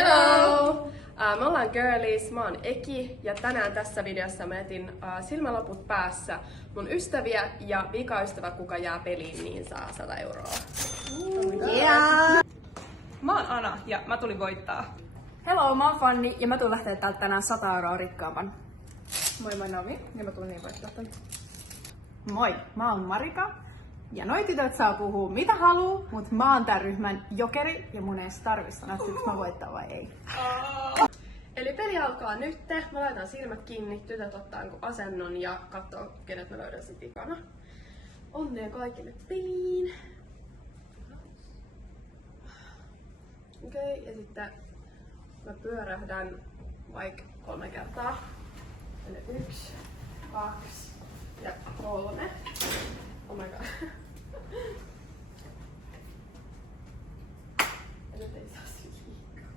Hello! Me ollaan Girlies, mä oon Eki ja tänään tässä videossa mä etin silmälaput päässä mun ystäviä ja vikaystävä kuka jää peliin niin saa 100 euroa. Yeah! Mä oon Ana ja mä tulin voittaa. Hello, mä oon Fanni ja mä tuun lähteä täältä tänään 100 euroa rikkaamman. Moi, mä oon Nomi ja mä tulin niin voittaa tän. Moi, mä oon Marika. Ja noi tytöt saa puhua mitä haluu, mut mä oon tän ryhmän jokeri ja mun ei tarvista nähtyykö mä voittaa vai ei. Eli peli alkaa nyt. Mä laitan silmät kiinni, tytöt ottaa asennon ja katsoo kenet mä löydän sit ikana. Onnea kaikille peliin! Okei, ja sitten mä pyörähdän vaikka 3 kertaa. Eli 1, 2 ja 3. Oh my god. Ja nyt ei saa sit liikaa.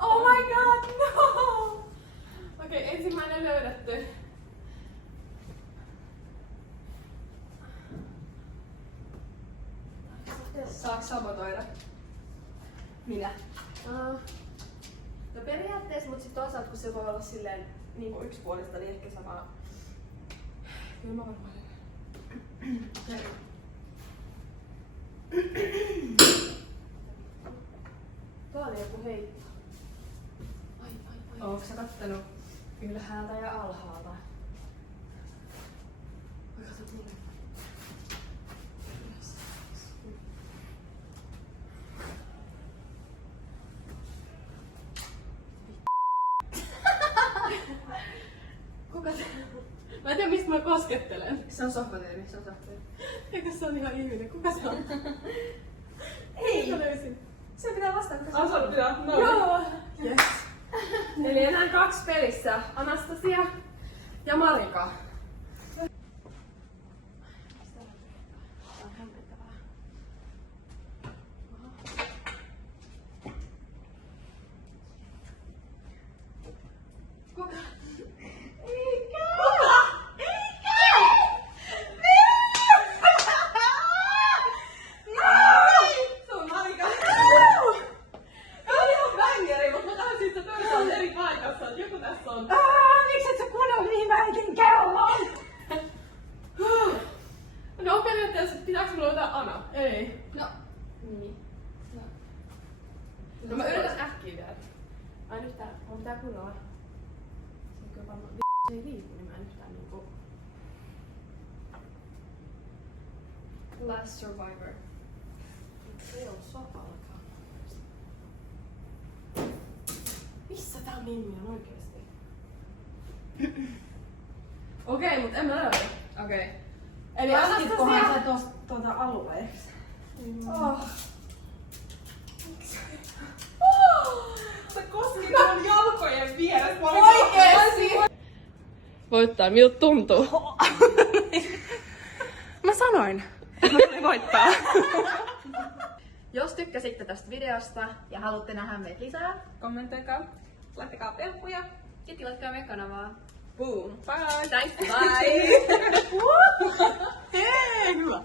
Oh my god, no! Okei, ensimmäinen löydetty. Saaks sabotoida? Minä? No periaatteessa, mut sit toisaalta kun se voi olla silleen niinku yksipuolista, niin ehkä sä vaan... Kyllä mä varmaan Tää oli joku heitto. Ai. Ootko sä kattellut ylhäältä ja alhaalta? Oi, kato mulle. Kuka se? Mä en tiedä mistä mä koskettelen. Se on sohvateeni, se on sohvateeni. Eikö se on ihan ihminen? Kuka se on? Ei! Mä löysin. Se pitää vastata. Asal pitää, no. Joo! Yes. Eli enää 2 pelissä. Anastasia ja Marika. Kuka? Se on Marika. Tää on ihan bängeri, mut mä tahan siitä toisaalta eri paikassa, että joku tässä on. Miksi et sä kuunnella mihin mä etin kellon? No periaatteessa pitääks mulla ottaa Ana? Ei. No, niin. No mä yritän äkkiä vielä. Ai nyt tää, mun pitää kuunnella. Se on kyllä varmaan se ei liiku, niin mä en yhtään niinku... Last Survivor. Ei oo sopallakaan. Missä tää Mimmi on oikeesti? Okei, mut en mä löydä. Okei. Eli Astitkohan Anastasia... sä tuota alueeksi? Oh. Sä koskit mun jalkojen vieressä. Oikeesti! Voittaa, miltä tuntuu? Mä sanoin, että mä tulin voittaa. Jos tykkäsitte tästä videosta ja haluatte nähdä meitä lisää, Kommentoikaa, laittakaa peukkuja. ja tilatkaa meidän kanavaa. Boom. Bye. Thanks, bye! Hei, hyvä.